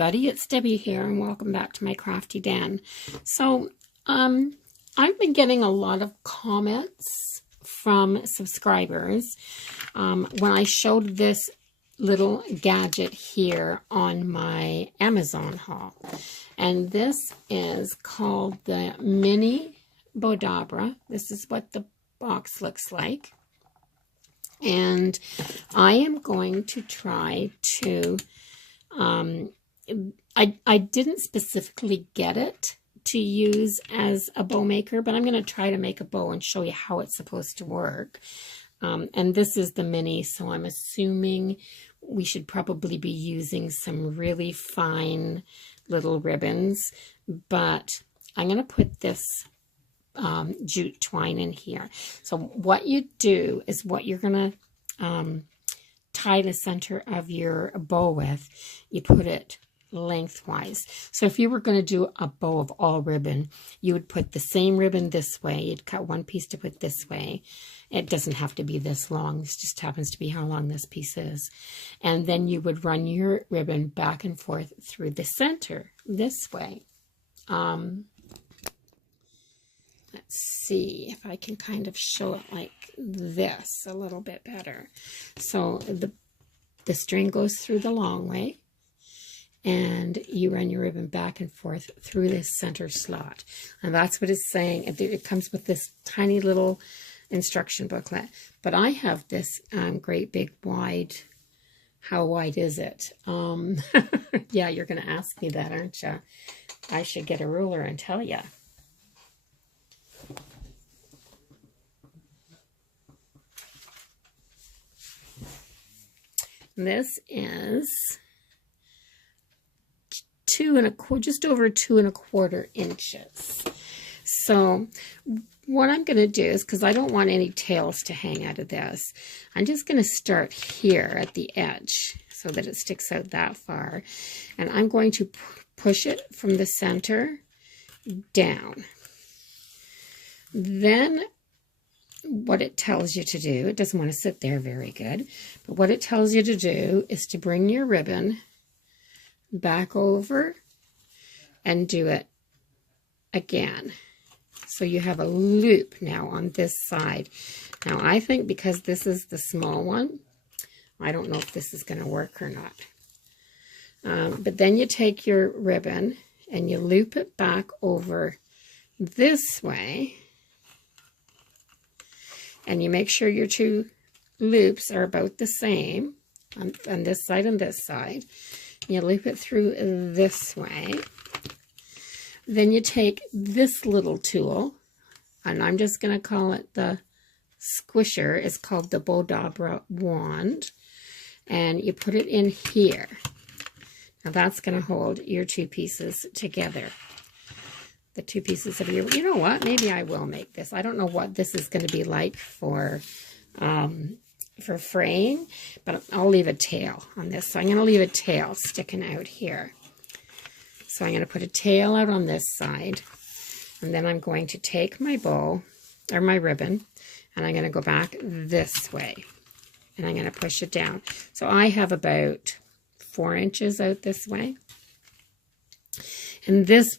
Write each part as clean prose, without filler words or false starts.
everybody, it's Debbie here and welcome back to my crafty den. So I've been getting a lot of comments from subscribers when I showed this little gadget here on my Amazon haul, and this is called the Mini BowDabra. This is what the box looks like, and I am going to try to I didn't specifically get it to use as a bow maker, but I'm going to try to make a bow and show you how it's supposed to work. And this is the mini, so I'm assuming we should probably be using some really fine little ribbons, but I'm going to put this jute twine in here. So what you do is what you're going to tie the center of your bow with, you put it lengthwise. So if you were going to do a bow of all ribbon, you would put the same ribbon this way. You'd cut one piece to put this way. It doesn't have to be this long. This just happens to be how long this piece is. And then you would run your ribbon back and forth through the center this way. Let's see if I can kind of show it like this a little bit better. So the string goes through the long way, and you run your ribbon back and forth through this center slot. And that's what it's saying. It comes with this tiny little instruction booklet. But I have this great big wide, how wide is it? Yeah, you're going to ask me that, aren't you? I should get a ruler and tell you. This is just over 2¼ inches. So what I'm going to do is, because I don't want any tails to hang out of this, I'm just going to start here at the edge so that it sticks out that far. And I'm going to push it from the center down. Then what it tells you to do, it doesn't want to sit there very good, but what it tells you to do is to bring your ribbon back over and do it again. So you have a loop now on this side. Now I think because this is the small one, I don't know if this is going to work or not. But then you take your ribbon and you loop it back over this way. And you make sure your two loops are about the same on this side and this side. You loop it through this way. Then you take this little tool, and I'm just going to call it the squisher. It's called the BowDabra wand. And you put it in here. Now that's going to hold your two pieces together. The two pieces of your, you know what, maybe I will make this. I don't know what this is going to be like for fraying, but I'll leave a tail on this. So I'm going to leave a tail sticking out here. So I'm going to put a tail out on this side, and then I'm going to take my bow, or my ribbon, and I'm going to go back this way, and I'm going to push it down. So I have about 4 inches out this way. And this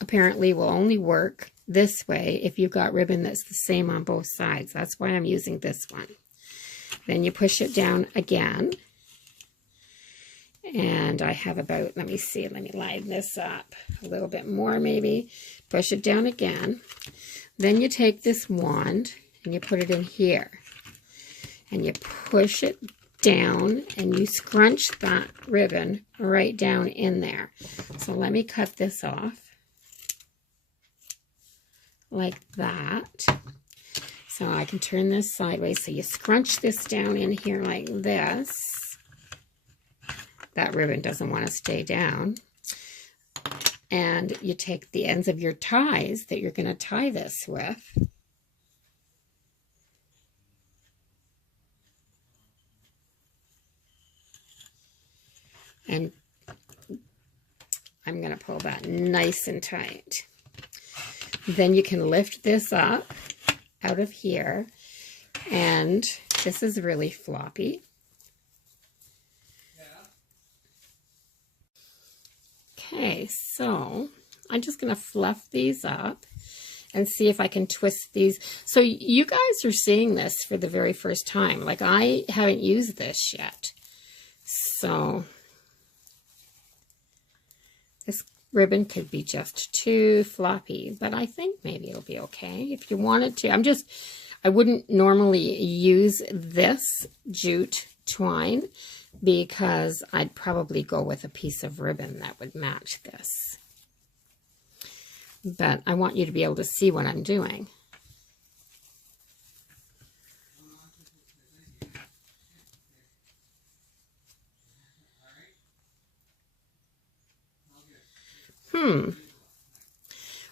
apparently will only work this way if you've got ribbon that's the same on both sides. That's why I'm using this one. Then you push it down again. And I have about, let me see, let me line this up a little bit more maybe. Push it down again. Then you take this wand and you put it in here. And you push it down and you scrunch that ribbon right down in there. So let me cut this off. Like that. So I can turn this sideways. So you scrunch this down in here like this. That ribbon doesn't want to stay down. And you take the ends of your ties that you're going to tie this with. And I'm going to pull that nice and tight. Then you can lift this up out of here, and this is really floppy. Okay, so I'm just going to fluff these up and see if I can twist these. So you guys are seeing this for the very first time. Like, I haven't used this yet. So this ribbon could be just too floppy, but I think maybe it'll be okay if you wanted to. I wouldn't normally use this jute twine because I'd probably go with a piece of ribbon that would match this. But I want you to be able to see what I'm doing.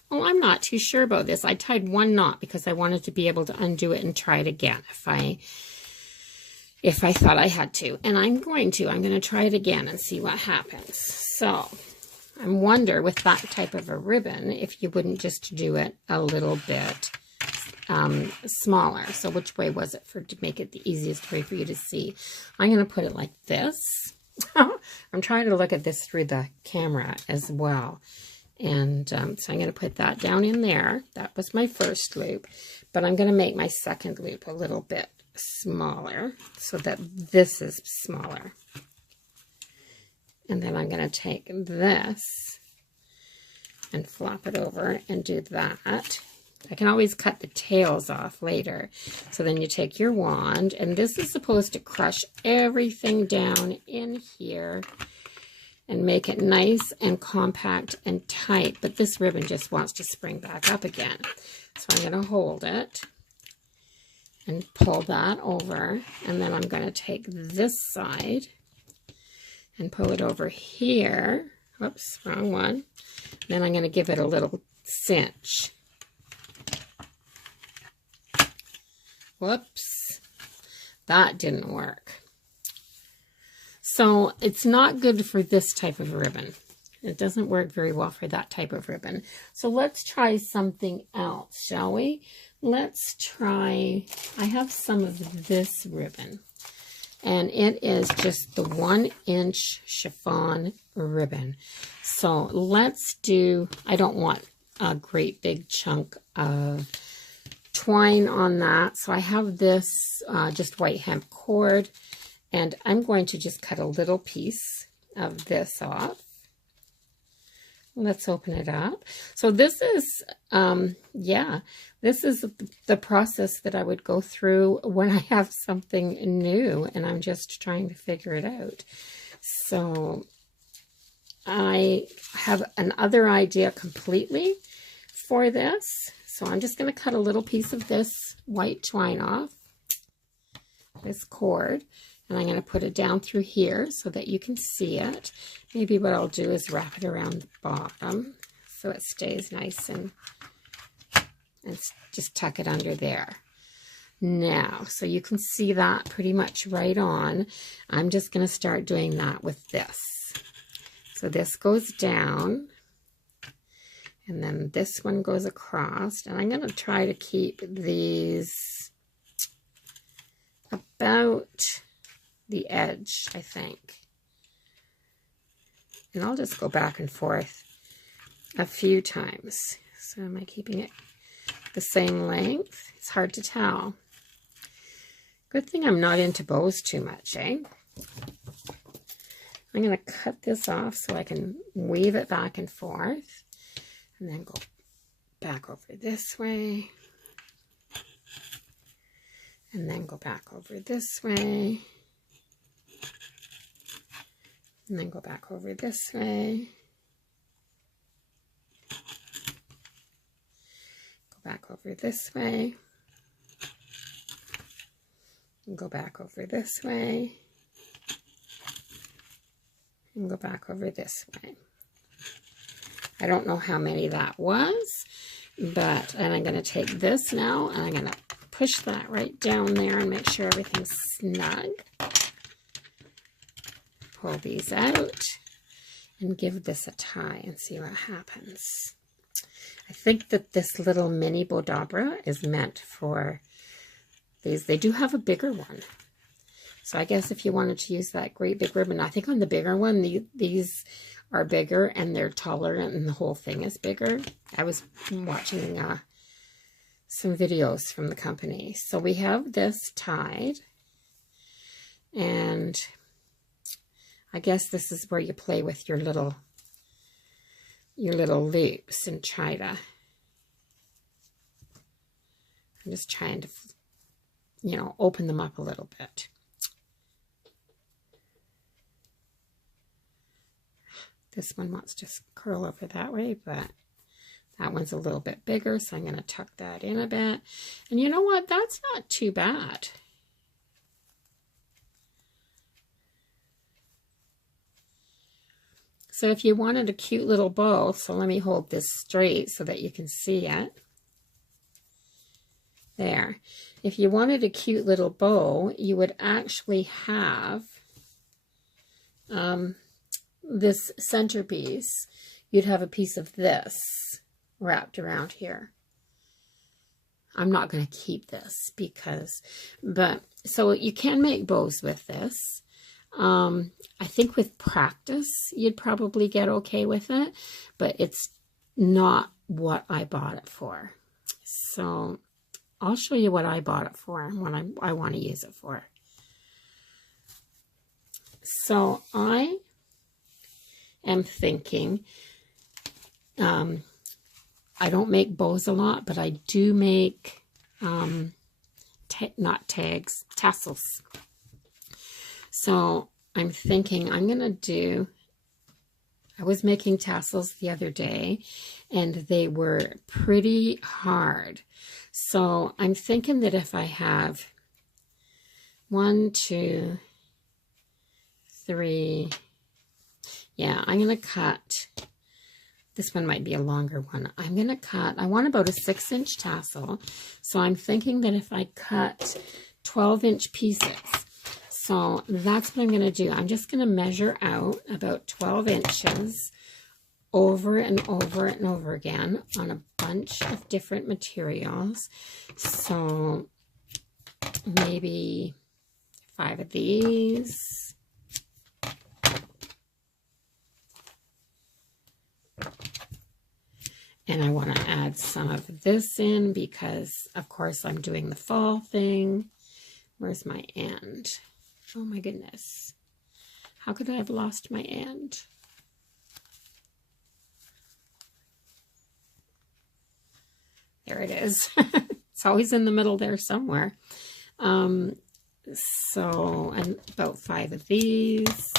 Well, I'm not too sure about this. I tied one knot because I wanted to be able to undo it and try it again if I thought I had to. And I'm going to try it again and see what happens. So I wonder with that type of a ribbon if you wouldn't just do it a little bit smaller. So which way was it to make it the easiest way for you to see? I'm going to put it like this. I'm trying to look at this through the camera as well. And so I'm going to put that down in there. That was my first loop. But I'm going to make my second loop a little bit smaller so that this is smaller. And then I'm going to take this and flop it over and do that. I can always cut the tails off later. So then you take your wand, and this is supposed to crush everything down in here and make it nice and compact and tight. But this ribbon just wants to spring back up again. So I'm going to hold it and pull that over. And then I'm going to take this side and pull it over here. Whoops, wrong one. Then I'm going to give it a little cinch. Whoops, that didn't work. So it's not good for this type of ribbon. It doesn't work very well for that type of ribbon. So let's try something else, shall we? Let's try, I have some of this ribbon. And it is just the 1-inch chiffon ribbon. So let's do, I don't want a great big chunk of twine on that. So I have this just white hemp cord. And I'm going to just cut a little piece of this off. Let's open it up. So this is, this is the process that I would go through when I have something new and I'm just trying to figure it out. So I have another idea completely for this. So I'm just going to cut a little piece of this white twine off, this cord. And I'm going to put it down through here so that you can see it. Maybe what I'll do is wrap it around the bottom so it stays nice and just tuck it under there. Now, so you can see that pretty much right on. I'm just going to start doing that with this. So this goes down. And then this one goes across. And I'm going to try to keep these about the edge, I think. And I'll just go back and forth a few times. So am I keeping it the same length? It's hard to tell. Good thing I'm not into bows too much, eh? I'm going to cut this off so I can weave it back and forth. And then go back over this way. And then go back over this way. And then go back over this way. Go back over this way. And go back over this way. And go back over this way. I don't know how many that was, but, and I'm going to take this now and I'm going to push that right down there and make sure everything's snug. Pull these out and give this a tie and see what happens. I think that this little mini BowDabra is meant for these. They do have a bigger one. So I guess if you wanted to use that great big ribbon, I think on the bigger one, these are bigger and they're taller and the whole thing is bigger. I was watching some videos from the company. So we have this tied, and I guess this is where you play with your little loops and try to, I'm just trying to, you know, open them up a little bit. This one wants to curl over that way, but that one's a little bit bigger, so I'm going to tuck that in a bit. And you know what? That's not too bad. So if you wanted a cute little bow, so let me hold this straight so that you can see it. There. If you wanted a cute little bow, you would actually have this centerpiece. You'd have a piece of this wrapped around here. I'm not going to keep this but so you can make bows with this. I think with practice, you'd probably get okay with it, but it's not what I bought it for. So I'll show you what I bought it for and what I want to use it for. So I am thinking, I don't make bows a lot, but I do make, not tags, tassels. So I'm thinking I'm going to do, I was making tassels the other day and they were pretty hard. So I'm thinking that if I have 1, 2, 3, yeah, I'm going to cut, this one might be a longer one. I'm going to cut, I want about a 6-inch tassel. So I'm thinking that if I cut 12-inch pieces, so that's what I'm going to do. I'm just going to measure out about 12 inches over and over and over again on a bunch of different materials. So maybe 5 of these. And I want to add some of this in because, of course, I'm doing the fall thing. Where's my end? Oh my goodness. How could I have lost my end? There it is. It's always in the middle there somewhere. So, and about 5 of these.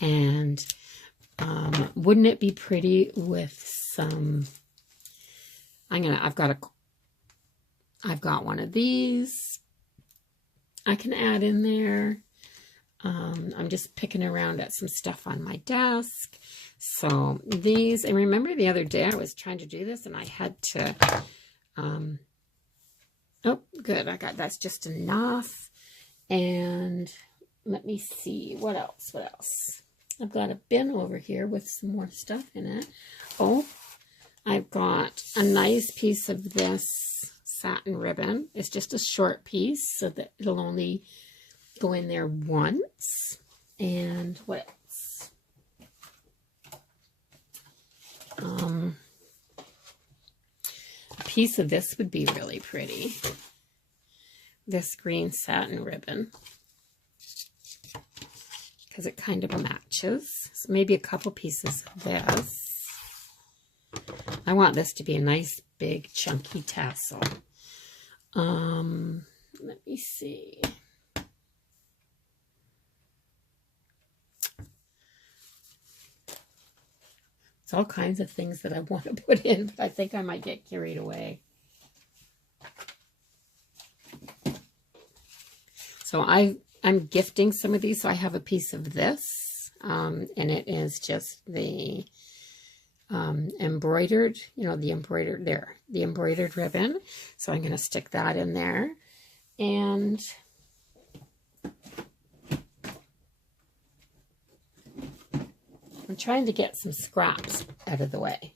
And wouldn't it be pretty with some, I've got one of these I can add in there. I'm just picking around at some stuff on my desk. So these, and remember the other day I was trying to do this and I had to, oh, good. That's just enough. And let me see, what else? I've got a bin over here with some more stuff in it. Oh, I've got a nice piece of this satin ribbon. It's just a short piece so that it'll only go in there once. And what else? A piece of this would be really pretty. This green satin ribbon, because it kind of matches. So maybe a couple pieces of this. I want this to be a nice big chunky tassel. Let me see. It's all kinds of things that I want to put in, but I think I might get carried away. So I'm gifting some of these. So I have a piece of this, and it is just the embroidered, the embroidered ribbon. So I'm going to stick that in there. And I'm trying to get some scraps out of the way.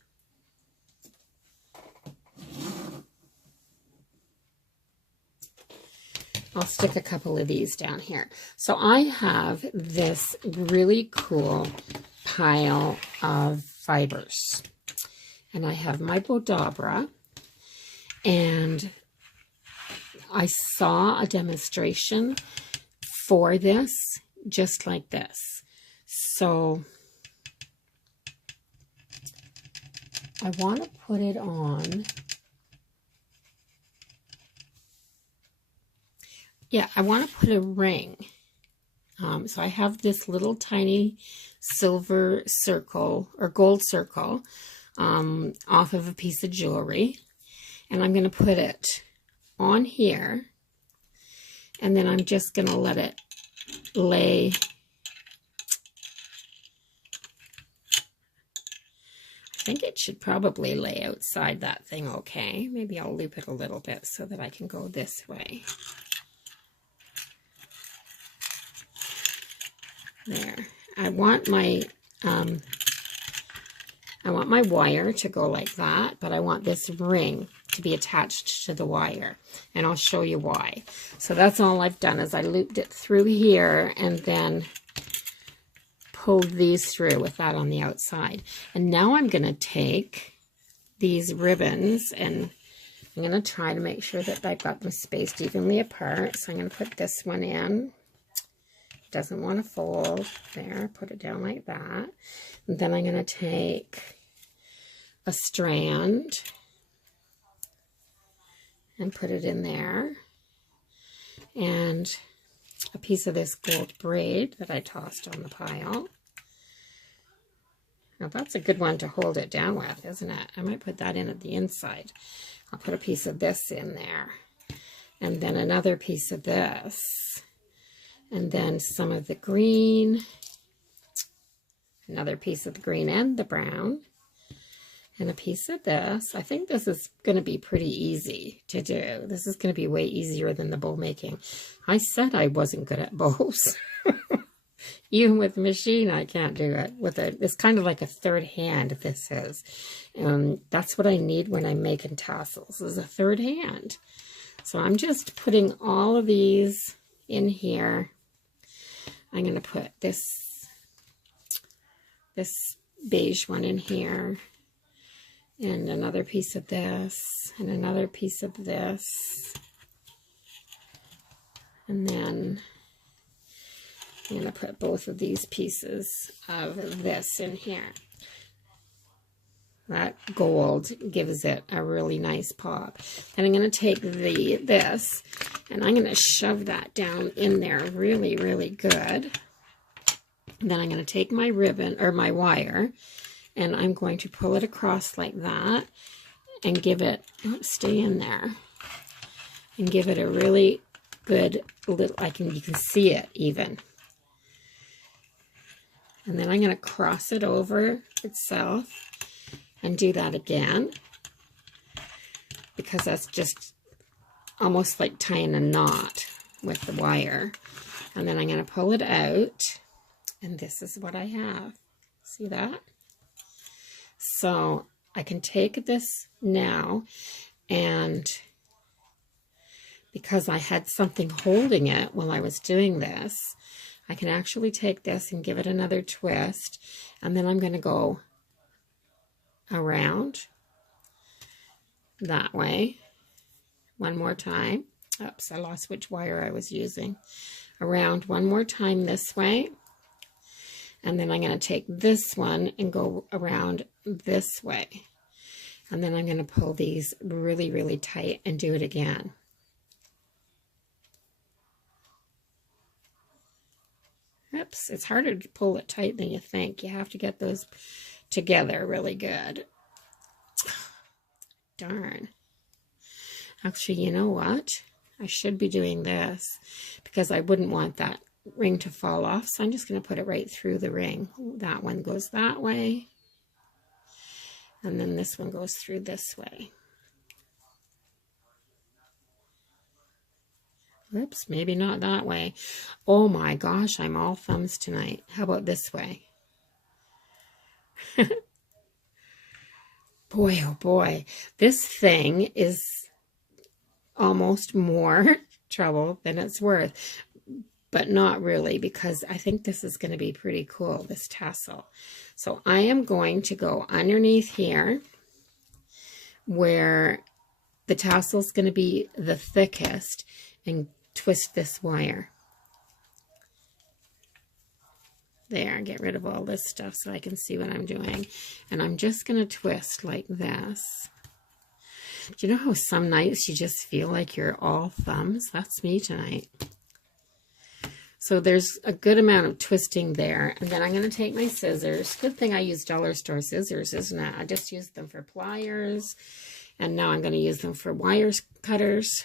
I'll stick a couple of these down here. So I have this really cool pile of fibers. And I have my BowDabra. And I saw a demonstration for this, just like this. So I want to put it on. Yeah, I want to put a ring. So I have this little tiny silver circle or gold circle off of a piece of jewelry. And I'm going to put it on here. And then I'm just going to let it lay. I think it should probably lay outside that thing okay. Maybe I'll loop it a little bit so that I can go this way. There. I want my wire to go like that, but I want this ring to be attached to the wire, and I'll show you why. So that's all I've done is I looped it through here and then pulled these through with that on the outside. And now I'm going to take these ribbons and I'm going to try to make sure that I've got them spaced evenly apart. So I'm going to put this one in. Doesn't want to fold. There, put it down like that. And then I'm going to take a strand and put it in there. And a piece of this gold braid that I tossed on the pile. Now that's a good one to hold it down with, isn't it? I might put that in at the inside. I'll put a piece of this in there. And then another piece of this. And then some of the green, another piece of the green and the brown, and a piece of this. I think this is going to be pretty easy to do. This is going to be way easier than the bow making. I said I wasn't good at bows. Even with the machine, I can't do it. It's kind of like a third hand, this is. That's what I need when I'm making tassels, is a third hand. So I'm just putting all of these in here. I'm going to put this beige one in here, and another piece of this, and another piece of this, and then I'm going to put both of these pieces of this in here. That gold gives it a really nice pop. And I'm going to take this and I'm going to shove that down in there really, really good. And then I'm going to take my ribbon or my wire and I'm going to pull it across like that and give it, stay in there, and give it a really good little, you can see it even. And then I'm going to cross it over itself and do that again, because that's just almost like tying a knot with the wire. And then I'm going to pull it out, and this is what I have. See that? So I can take this now, and because I had something holding it while I was doing this, I can actually take this and give it another twist, and then I'm going to go around that way one more time. Oops, I lost which wire I was using. Around one more time this way, and then I'm going to take this one and go around this way, and then I'm going to pull these really, really tight and do it again. Oops, it's harder to pull it tight than you think. You have to get those together really good. Darn. Actually, you know what? I should be doing this because I wouldn't want that ring to fall off. So I'm just going to put it right through the ring. That one goes that way. And then this one goes through this way. Oops, maybe not that way. Oh my gosh, I'm all thumbs tonight. How about this way? Boy, oh boy, this thing is almost more trouble than it's worth, but not really, because I think this is going to be pretty cool, this tassel. So I am going to go underneath here where the tassel is going to be the thickest and twist this wire. There, get rid of all this stuff so I can see what I'm doing. And I'm just going to twist like this. Do you know how some nights you just feel like you're all thumbs? That's me tonight. So there's a good amount of twisting there. And then I'm going to take my scissors. Good thing I use dollar store scissors, isn't it? I just used them for pliers. And now I'm going to use them for wire cutters.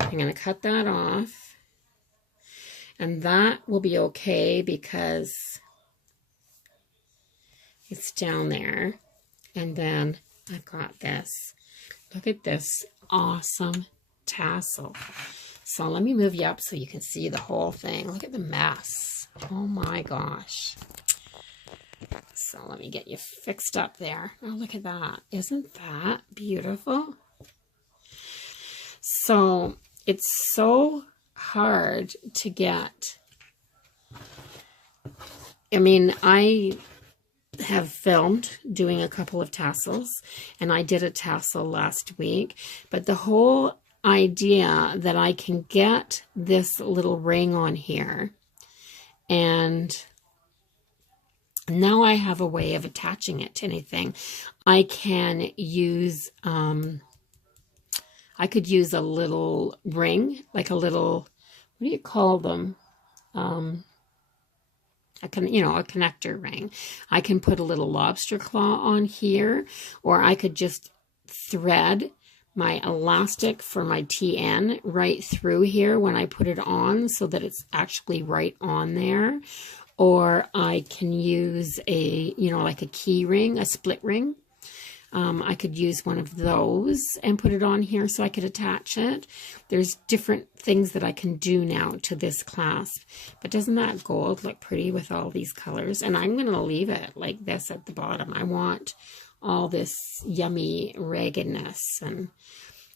I'm going to cut that off. And that will be okay because it's down there. And then I've got this. Look at this awesome tassel. So let me move you up so you can see the whole thing. Look at the mess. Oh my gosh. So let me get you fixed up there. Oh, look at that. Isn't that beautiful? So it's so hard to get. I mean, I have filmed doing a couple of tassels, and I did a tassel last week, but the whole idea that I can get this little ring on here, and now I have a way of attaching it to anything. I can use I could use a little ring, like a little, what do you call them? A connector ring. I can put a little lobster claw on here, or I could just thread my elastic for my TN right through here when I put it on so that it's actually right on there. Or I can use a, like a key ring, a split ring. I could use one of those and put it on here so I could attach it. There's different things that I can do now to this clasp. But doesn't that gold look pretty with all these colors? And I'm going to leave it like this at the bottom. I want all this yummy raggedness, and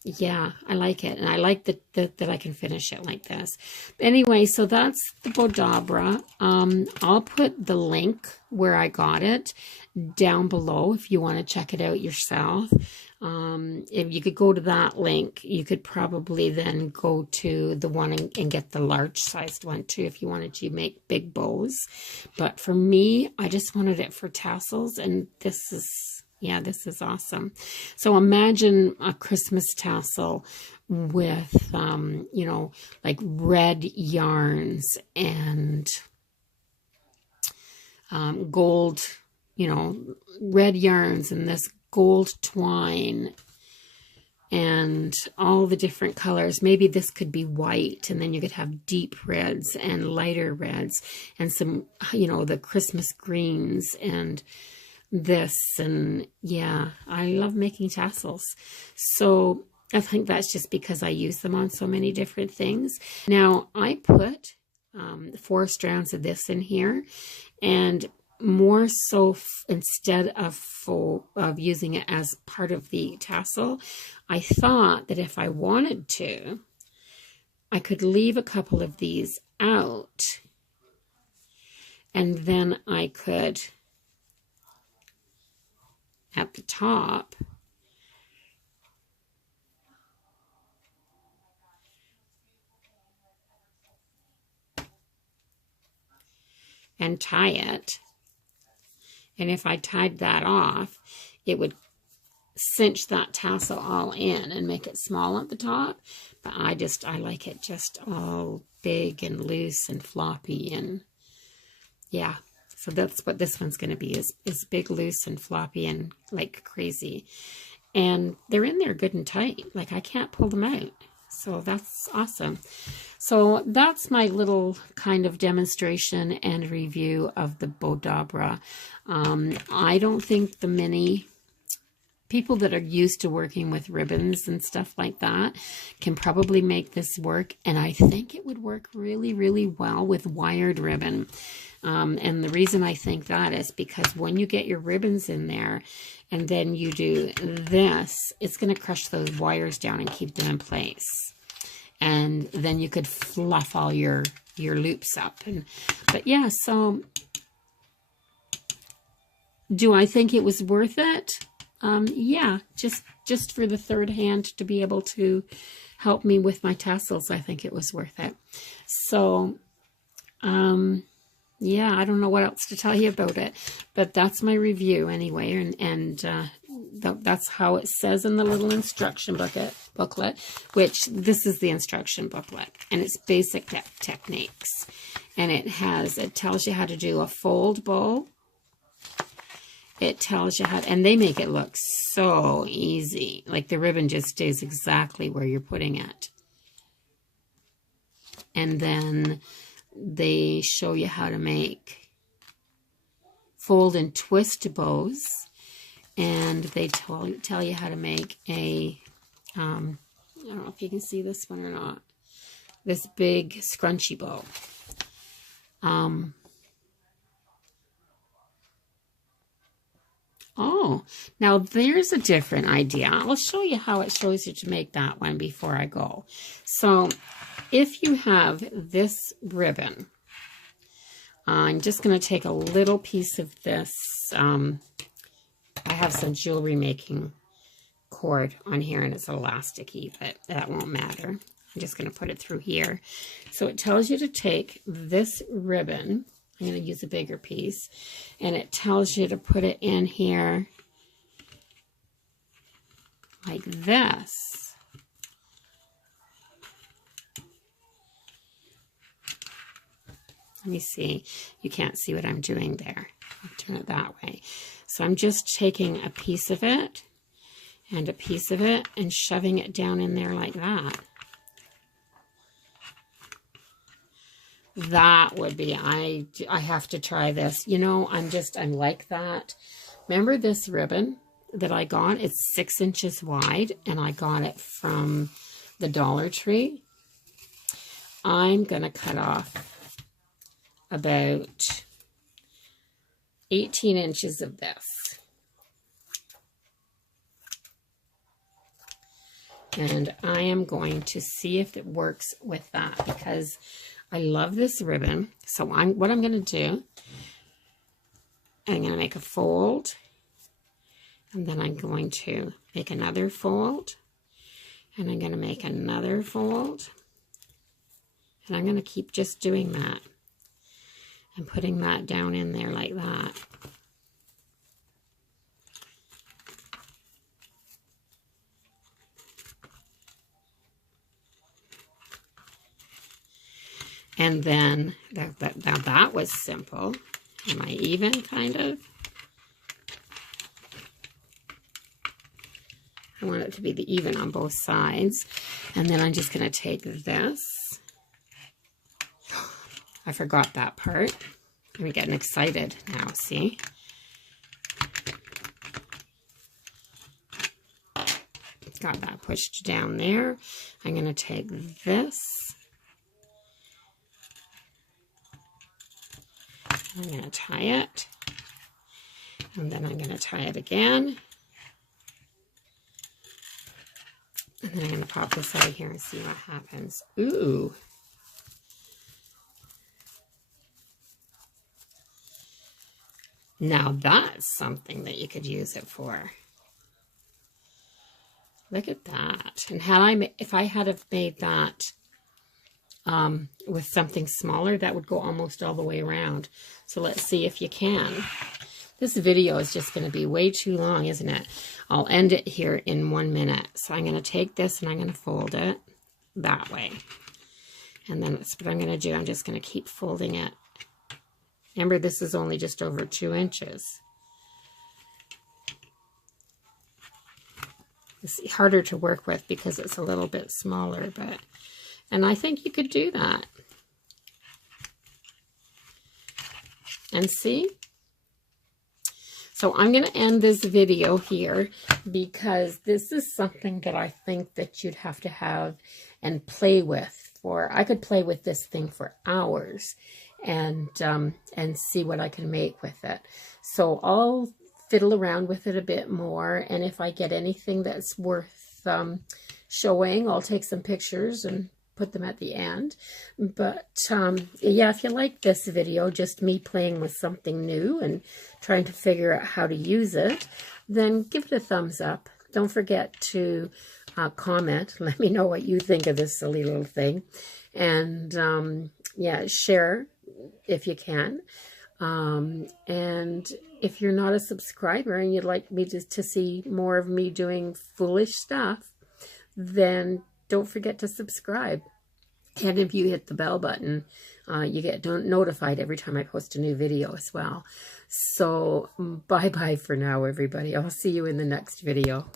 yeah, I like it. And I like that I can finish it like this. Anyway, so that's the BowDabra. I'll put the link where I got it down below if you want to check it out yourself. If you could go to that link, you could probably then go to the one and get the large sized one too if you wanted to make big bows. But for me, I just wanted it for tassels, and this is, yeah, this is awesome. So imagine a Christmas tassel with, like red yarns and gold, red yarns and this gold twine and all the different colors. Maybe this could be white, and then you could have deep reds and lighter reds and some, the Christmas greens and this. And yeah, I love making tassels. So I think that's just because I use them on so many different things. Now I put 4 strands of this in here, and more so instead of using it as part of the tassel, I thought that if I wanted to, I could leave a couple of these out, and then I could, at the top, and tie it. And if I tied that off, it would cinch that tassel all in and make it small at the top. But I like it just all big and loose and floppy, and yeah. So that's what this one's going to be, is big, loose, and floppy and like crazy. And they're in there good and tight. Like I can't pull them out. So that's awesome. So that's my little kind of demonstration and review of the BowDabra. I don't think the mini people that are used to working with ribbons and stuff like that can probably make this work. And I think it would work really, really well with wired ribbon. And the reason I think that is because when you get your ribbons in there and then you do this, it's going to crush those wires down and keep them in place. And then you could fluff all your loops up. But yeah, so do I think it was worth it? Yeah, just for the third hand to be able to help me with my tassels, I think it was worth it. So, yeah, I don't know what else to tell you about it, but that's my review anyway, and that's how it says in the little instruction booklet, which this is the instruction booklet, and it's basic techniques, and it tells you how to do a fold bow. It tells you how, and they make it look so easy. Like the ribbon just stays exactly where you're putting it. And then they show you how to make fold and twist bows. And they tell you how to make a, I don't know if you can see this one or not, this big scrunchy bow. Oh, now there's a different idea. I'll show you how it shows you to make that one before I go. So if you have this ribbon, I'm just going to take a little piece of this. I have some jewelry making cord on here and it's elasticy, but that won't matter. I'm just going to put it through here. So it tells you to take this ribbon. I'm going to use a bigger piece, and it tells you to put it in here like this. Let me see. You can't see what I'm doing there. I'll turn it that way. So I'm just taking a piece of it and a piece of it and shoving it down in there like that. That would be, I have to try this. You know, I'm like that. Remember this ribbon that I got? It's 6 inches wide, and I got it from the Dollar Tree. I'm going to cut off about 18 inches of this. And I am going to see if it works with that, because I love this ribbon. So what I'm going to do, I'm going to make a fold, and then I'm going to make another fold, and I'm going to make another fold, and I'm going to keep just doing that and putting that down in there like that. And then, now that was simple. Am I even, kind of? I want it to be even on both sides. And then I'm just going to take this. I forgot that part. I'm getting excited now, see? Got that pushed down there. I'm going to take this. I'm going to tie it, and then I'm going to tie it again, and then I'm going to pop this out here and see what happens. Ooh. Now that's something that you could use it for. Look at that. And if I had have made that with something smaller, that would go almost all the way around. So let's see if you can. This video is just going to be way too long, isn't it? I'll end it here in 1 minute. So I'm going to take this and I'm going to fold it that way. And then that's what I'm going to do. I'm just going to keep folding it. Remember, this is only just over 2 inches. It's harder to work with because it's a little bit smaller, and I think you could do that. And see? So I'm going to end this video here because this is something that I think that you'd have to have and play with for. I could play with this thing for hours and see what I can make with it. So I'll fiddle around with it a bit more, and if I get anything that's worth showing, I'll take some pictures and put them at the end. But yeah, if you like this video, just me playing with something new and trying to figure out how to use it, then give it a thumbs up. Don't forget to comment. Let me know what you think of this silly little thing. And yeah, share if you can. And if you're not a subscriber and you'd like me to see more of me doing foolish stuff, then don't forget to subscribe. And if you hit the bell button, you get notified every time I post a new video as well. So bye-bye for now, everybody. I'll see you in the next video.